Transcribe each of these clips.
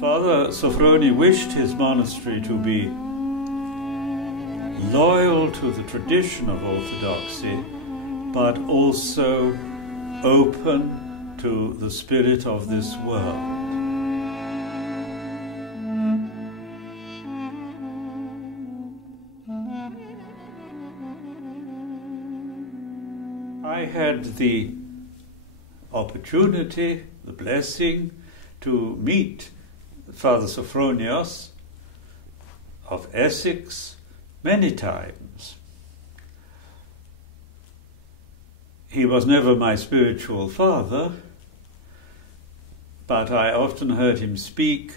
Father Sophrony wished his monastery to be loyal to the tradition of orthodoxy, but also open to the spirit of this world. I had the opportunity, the blessing, to meet Father Sophronios of Essex many times. He was never my spiritual father, but I often heard him speak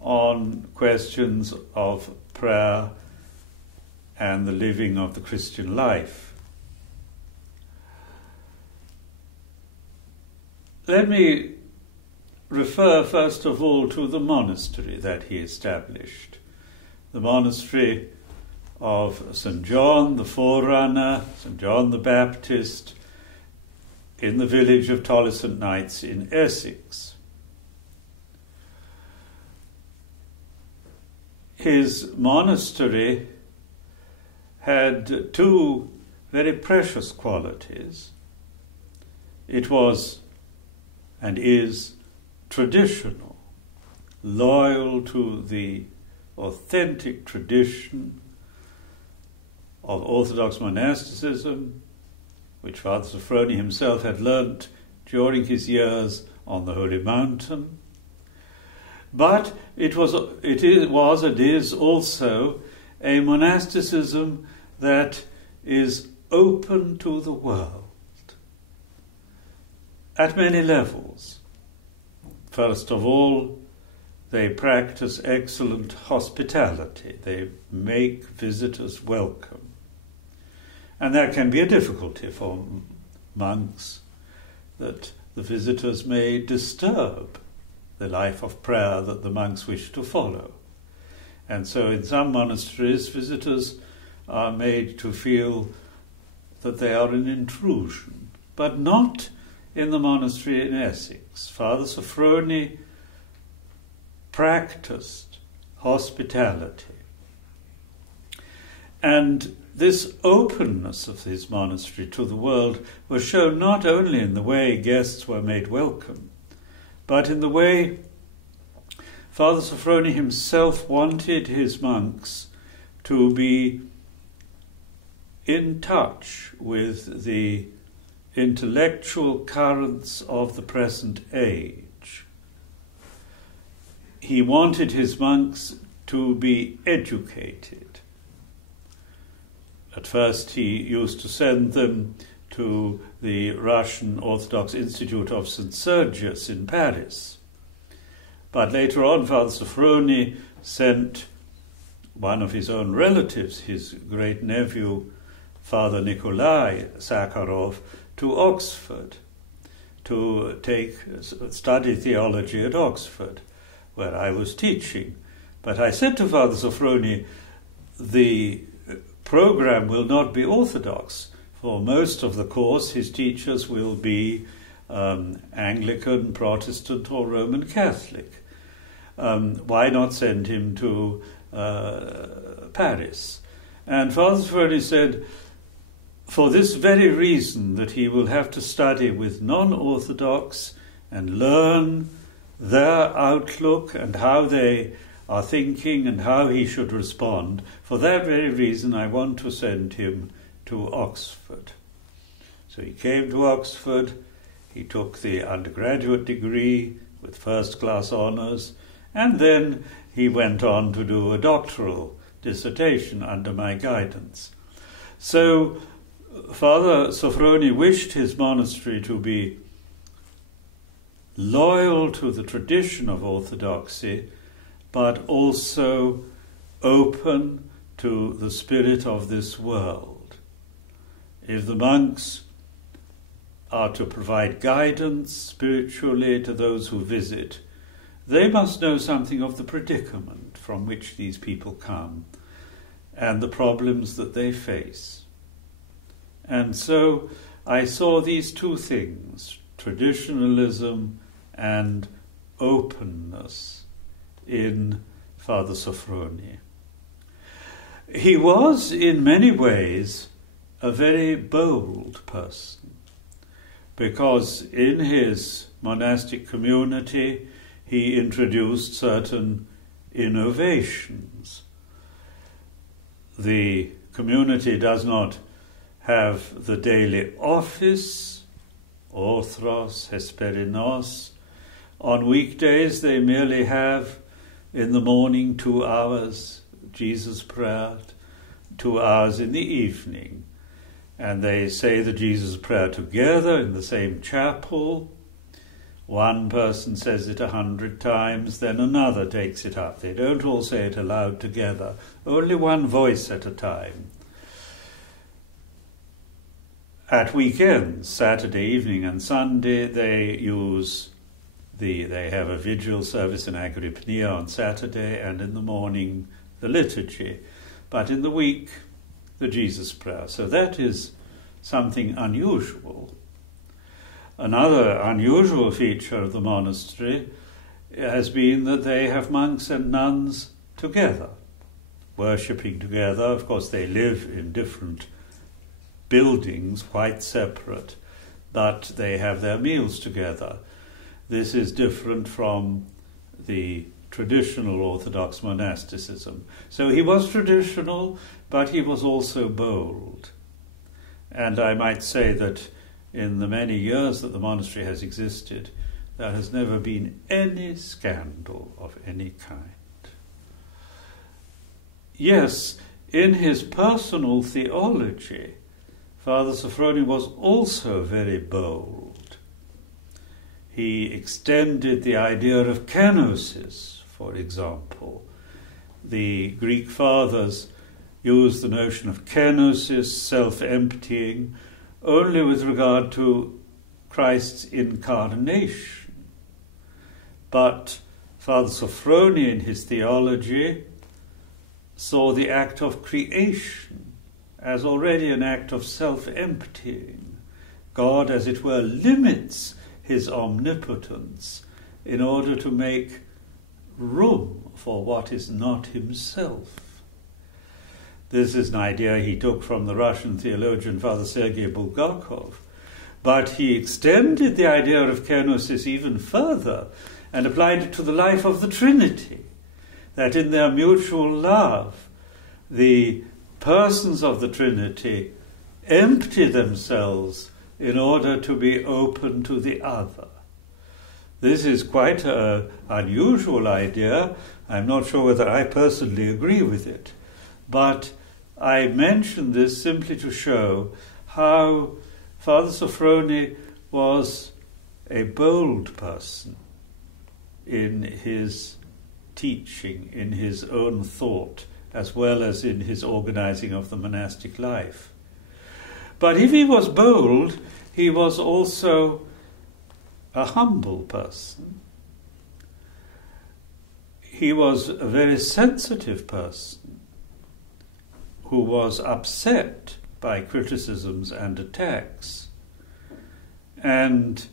on questions of prayer and the living of the Christian life. Let me refer first of all to the monastery that he established, the monastery of St. John the Forerunner, St. John the Baptist, in the village of Tollisant Knights in Essex. His monastery had two very precious qualities. It was and is traditional, loyal to the authentic tradition of Orthodox monasticism, which Father Sophrony himself had learnt during his years on the Holy Mountain. But it was and is also a monasticism that is open to the world at many levels. First of all, they practice excellent hospitality. They make visitors welcome. And that can be a difficulty for monks, that the visitors may disturb the life of prayer that the monks wish to follow. And so in some monasteries, visitors are made to feel that they are an intrusion, but not in the monastery in Essex. Father Sophrony practiced hospitality. And this openness of his monastery to the world was shown not only in the way guests were made welcome, but in the way Father Sophrony himself wanted his monks to be in touch with the intellectual currents of the present age. He wanted his monks to be educated. At first he used to send them to the Russian Orthodox Institute of St. Sergius in Paris. But later on, Father Sophrony sent one of his own relatives, his great-nephew, Father Nikolai Sakharov, to Oxford to study theology at Oxford, where I was teaching. But I said to Father Sophrony, the program will not be orthodox. For most of the course, his teachers will be Anglican, Protestant, or Roman Catholic. Why not send him to Paris? And Father Sophrony said, for this very reason, that he will have to study with non-Orthodox and learn their outlook and how they are thinking and how he should respond. For that very reason, I want to send him to Oxford. So he came to Oxford, he took the undergraduate degree with first-class honours, and then he went on to do a doctoral dissertation under my guidance. So Father Sophrony wished his monastery to be loyal to the tradition of orthodoxy, but also open to the spirit of this world. If the monks are to provide guidance spiritually to those who visit, they must know something of the predicament from which these people come and the problems that they face. And so I saw these two things, traditionalism and openness, in Father Sophrony. He was, in many ways, a very bold person, because in his monastic community he introduced certain innovations. The community does not have the daily office, orthros, hesperinos. On weekdays they merely have in the morning 2 hours Jesus prayer, 2 hours in the evening. And they say the Jesus prayer together in the same chapel. One person says it 100 times, then another takes it up. They don't all say it aloud together, only one voice at a time. At weekends, Saturday evening and Sunday, they have a vigil service in Agrippnia on Saturday, and in the morning the liturgy. But in the week, the Jesus prayer. So that is something unusual. Another unusual feature of the monastery has been that they have monks and nuns together, worshipping together. Of course, they live in different buildings, quite separate, but they have their meals together. This is different from the traditional Orthodox monasticism. So he was traditional, but he was also bold. And I might say that in the many years that the monastery has existed, there has never been any scandal of any kind. Yes, in his personal theology, Father Sophrony was also very bold. He extended the idea of kenosis, for example. The Greek fathers used the notion of kenosis, self-emptying, only with regard to Christ's incarnation. But Father Sophrony, in his theology, saw the act of creation as already an act of self-emptying. God, as it were, limits his omnipotence in order to make room for what is not himself. This is an idea he took from the Russian theologian Father Sergei Bulgakov, but he extended the idea of kenosis even further and applied it to the life of the Trinity, that in their mutual love, the persons of the Trinity empty themselves in order to be open to the other. This is quite an unusual idea. I'm not sure whether I personally agree with it, but I mention this simply to show how Father Sophrony was a bold person in his teaching, in his own thought, as well as in his organizing of the monastic life. But if he was bold, he was also a humble person. He was a very sensitive person who was upset by criticisms and attacks. And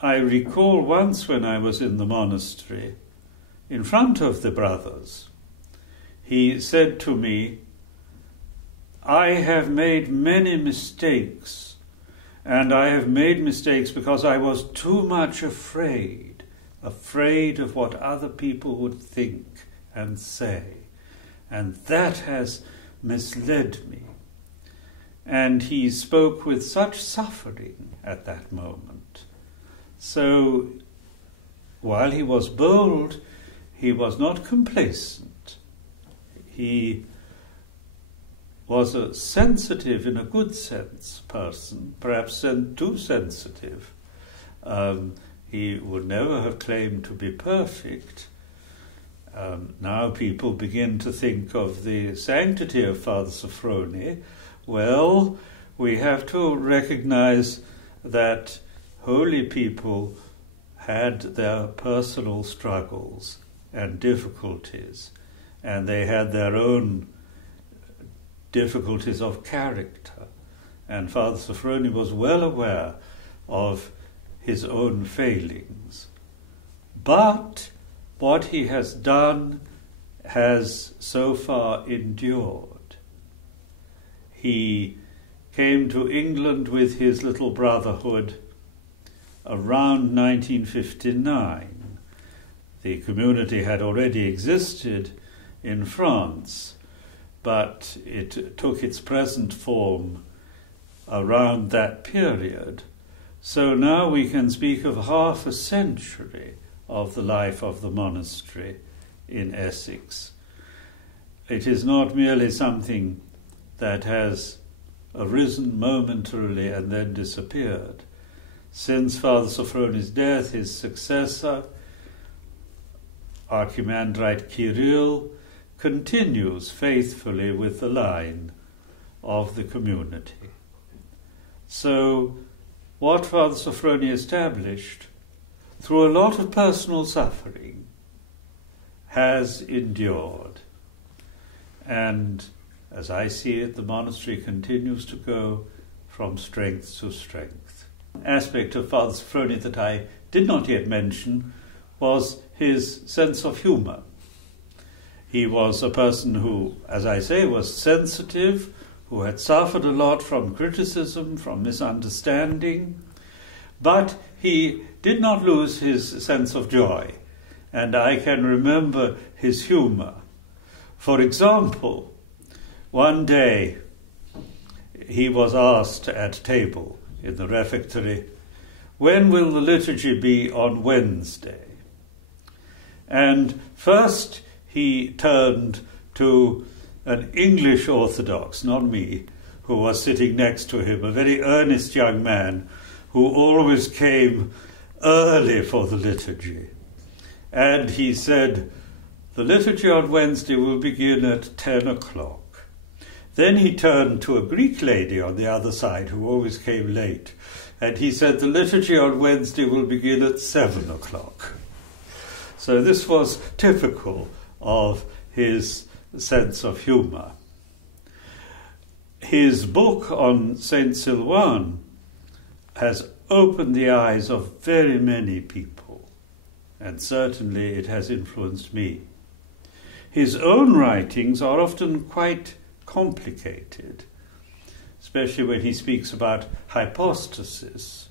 I recall once when I was in the monastery, in front of the brothers, he said to me, "I have made many mistakes, and I have made mistakes because I was too much afraid of what other people would think and say, and that has misled me." And he spoke with such suffering at that moment. So, while he was bold, he was not complacent. He was a sensitive, in a good sense, person, perhaps too sensitive. He would never have claimed to be perfect. Now people begin to think of the sanctity of Father Sophrony. Well, we have to recognize that holy people had their personal struggles and difficulties, and they had their own difficulties of character. And Father Sophrony was well aware of his own failings. But what he has done has so far endured. He came to England with his little brotherhood around 1959. The community had already existed in France, but it took its present form around that period. So now we can speak of half a century of the life of the monastery in Essex. It is not merely something that has arisen momentarily and then disappeared. Since Father Sophrony's death, his successor, Archimandrite Kirill, continues faithfully with the line of the community. So what Father Sophrony established, through a lot of personal suffering, has endured. And as I see it, the monastery continues to go from strength to strength. An aspect of Father Sophrony that I did not yet mention was his sense of humour. He was a person who, as I say, was sensitive, who had suffered a lot from criticism, from misunderstanding, but he did not lose his sense of joy, and I can remember his humour. For example, one day he was asked at table in the refectory, "When will the liturgy be on Wednesday?" And first he turned to an English Orthodox, not me, who was sitting next to him, a very earnest young man who always came early for the liturgy. And he said, "The liturgy on Wednesday will begin at 10 o'clock. Then he turned to a Greek lady on the other side who always came late, and he said, "The liturgy on Wednesday will begin at 7 o'clock. So this was typical of his sense of humour. His book on Saint Sylvan has opened the eyes of very many people, and certainly it has influenced me. His own writings are often quite complicated, especially when he speaks about hypostasis.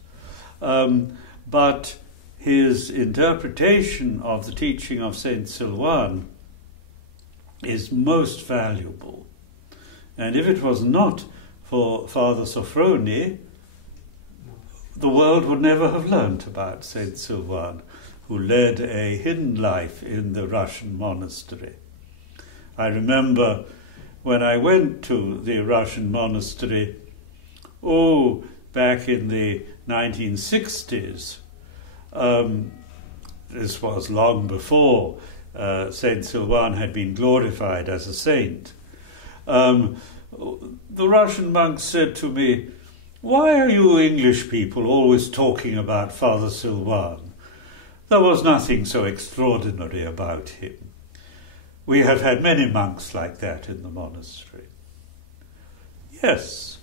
But his interpretation of the teaching of Saint Sylvan is most valuable. And if it was not for Father Sophrony, the world would never have learnt about Saint Sylvan, who led a hidden life in the Russian monastery. I remember when I went to the Russian monastery, back in the 1960s, this was long before Saint Sylvan had been glorified as a saint. The Russian monks said to me, "Why are you English people always talking about Father Sylvan? There was nothing so extraordinary about him. We have had many monks like that in the monastery." Yes,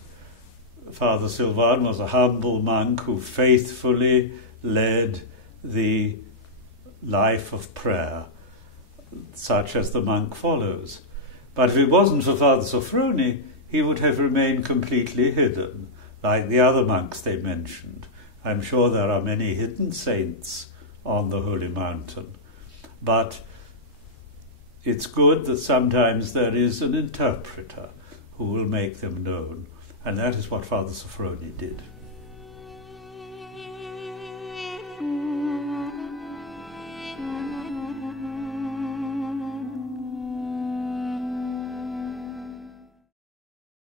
Father Sylvan was a humble monk who faithfully led the life of prayer, such as the monk follows. But if it wasn't for Father Sophrony, he would have remained completely hidden, like the other monks they mentioned. I'm sure there are many hidden saints on the Holy Mountain. But it's good that sometimes there is an interpreter who will make them known. And that is what Father Sophrony did.